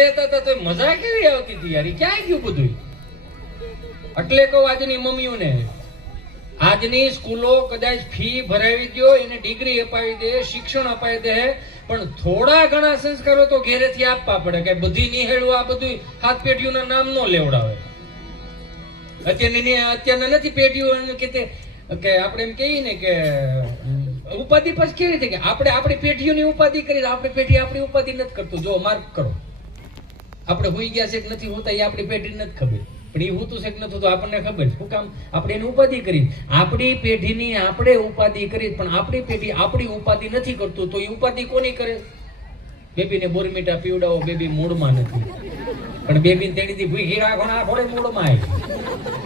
લેતા હતા તો મજા કેવી આવતી હતી યાર, ક્યાં ગયું બધું? એટલે કહું આજની મમ્મીઓને, આજની સ્કૂલો કદાચ ફી ભરાવી દો, એને ડિગ્રી અપાવી દે, શિક્ષણ અપાવી દે, પણ થોડા ઘણા સંસ્કારો તો ઘેરેથી આપવા પડે. કે બધી નિહેળવું આ બધું હાથ પેઢીઓના નામ નો લેવડાવે. અત્યારના નથી પેઢીઓ કે આપણે એમ કહીએ ને કે ઉપાધિ પછી કેવી રીતે કે આપણે આપણી પેઢીઓની ઉપાધિ કરી, આપણી પેઢી આપણી ઉપાધિ નથી કરતું. જો માર્ક કરો, આપણે હોઈ ગયા છે કે નથી હોતા એ આપણી પેઢી નથી ખબર, પણ એ હોતું છે કે નથી હોતું આપણને ખબર. શું કામ? આપણે એની ઉપાધિ કરી. આપણી પેઢીની આપણે ઉપાધિ કરી, પણ આપણી પેઢી આપણી ઉપાધિ નથી કરતું, તો એ ઉપાધિ કોની કરે? બેબીને બોરમીટા પીવડાવો, બેબી મૂળમાં નથી, પણ બેબી તેણીથી ભૂખી રાખો ને આ થોડે મૂળમાં આવી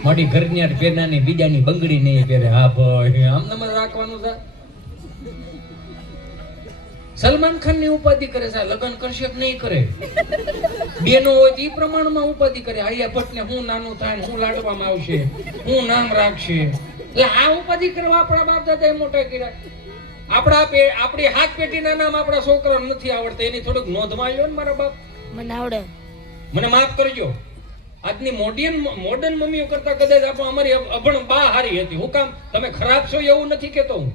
મારી ઘરની પેરનાની બીજાની બંગડી નહીં પહેરે. હા ભાઈ, આમ નમ રાખવાનું છે. સલમાન ખાન ની ઉપાધિ કરે છે, લગ્ન કરશે કે નહીં કરે? બેનો હોય એ પ્રમાણમાં ઉપાધિ કરે. આલિયા ભટ્ટ ને હું નાનું થાય, હું લાડવામાં આવશે, હું નામ રાખશે. એટલે આ ઉપાધિ કરવા આપણા બાપ દાદા એ મોટા કર્યા. આપણી હાથ પેટીના નામ આપણા છોકરાને નથી આવડતા, એની થોડુંક નોંધમાં આવ્યો ને મારા બાપ. મને આવડે, મને માફ કરજો. આજની મોડર્ન મમ્મીઓ કરતા કદાચ અમારી અભણ બા હારી હતી. હું કામ? તમે ખરાબ છો એવું નથી કેતો હું.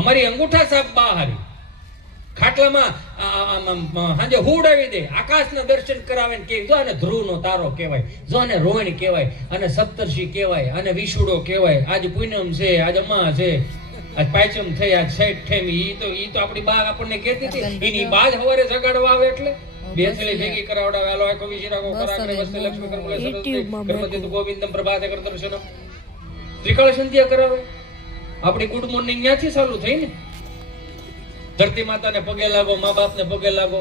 અમારી અંગૂઠા સાહેબ બા હારી. ખાટલામાં સાંજે હુડાવી દે, આકાશના દર્શન કરાવે ને કે જો આને ધ્રુવનો તારો કહેવાય, જો આને રોહિણી કહેવાય, અને સપ્તર્ષિ કહેવાય, અને વિશુડો કહેવાય. આજ પૂનમ છે, આજ અમા છે, આજ પાંચમ થઈ, આજ છઠ ઠેમી. ઈ તો આપણી બા આપણને કહેતી હતી. એની બા જ સવારે જગાડવા આવે એટલે બેસલી ભેગી કરાવડાવે. આલો આખો વિશિરાકો કરાકરે વસ્તે લક્ષ્મી કર્મલે સરસ્વતી કર્મજિત ગોવિંદમ પ્રભાતે કર દર્શનમ ત્રિકાળ સંધ્યા કરાવે. આપણી ગુડ મોર્નિંગ ત્યાંથી ચાલુ થઈ ને. ધરતી માતાને પગે લાગો, મા બાપને પગે લાગો,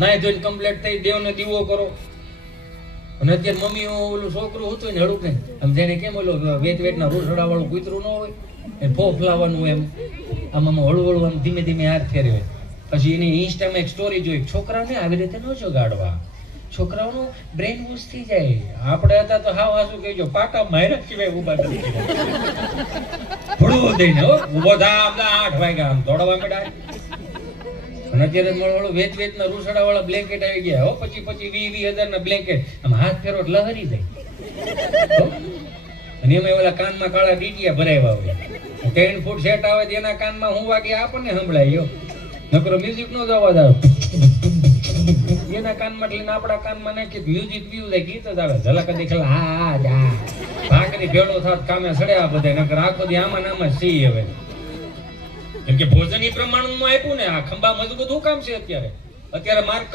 નાય ધોઈને કમ્પ્લીટ થઈ દેવને દીવો કરો. અને અત્યારે મમ્મીઓ ઓલું છોકરું હતું ને હળું ને આમ જેને કેમ ઓલો વેટના રૂસડા વાળું કૂતરું ન હોય એ ફોફ લાવવાનું એમ આમ હળવું હળવું આમ ધીમે ધીમે હાથ ફેરવે. પછી એની ઇન્સ્ટામાં એક સ્ટોરી જોઈ, છોકરાઓને આવી રીતે ન જગાડવા, છોકરાઓનું બ્રેન વોશ થઈ જાય. આપણે હતા તો હાવ હાસું કહેજો, પાટા માર્યા સિવાય ઉભા નથી. ભૂડવું દઈને ઉભો થા, આમ 8 વાગ્યા આમ દોડવા માંડ્યા. અને અત્યારે મળવાળું વેચના રૂસડા વાળા બ્લેન્કેટ આવી ગયા હો, 25,000 ના બ્લેન્કેટ. આમ હાથ ફેરો લહરી જાય. અને એમાં ઓલા કાનમાં કાળા ડીટીયા ભરાવ્યા હોય. 10 ફૂટ સેટ આવે તો એના કાનમાં હું વાગે આપણને સંભળાય. નકરો મ્યુઝિક નો જ અવાજ આવે. એના કાનમાં લઈને આપણા કાનમાં નાખી મ્યુઝિક વ્યૂ જાય, ગીત જ આવે. ઝલક દેખલા હા જા ભાગની ભેળો થાત કામે સડ્યા બધા. નકર આખો દી આમાં નામાં સી. હવે કેમ કે ભોજન ઈ પ્રમાણમાં આપ્યું ને, આ ખંભા મજબૂત શું કામ છે? અત્યારે માર્ક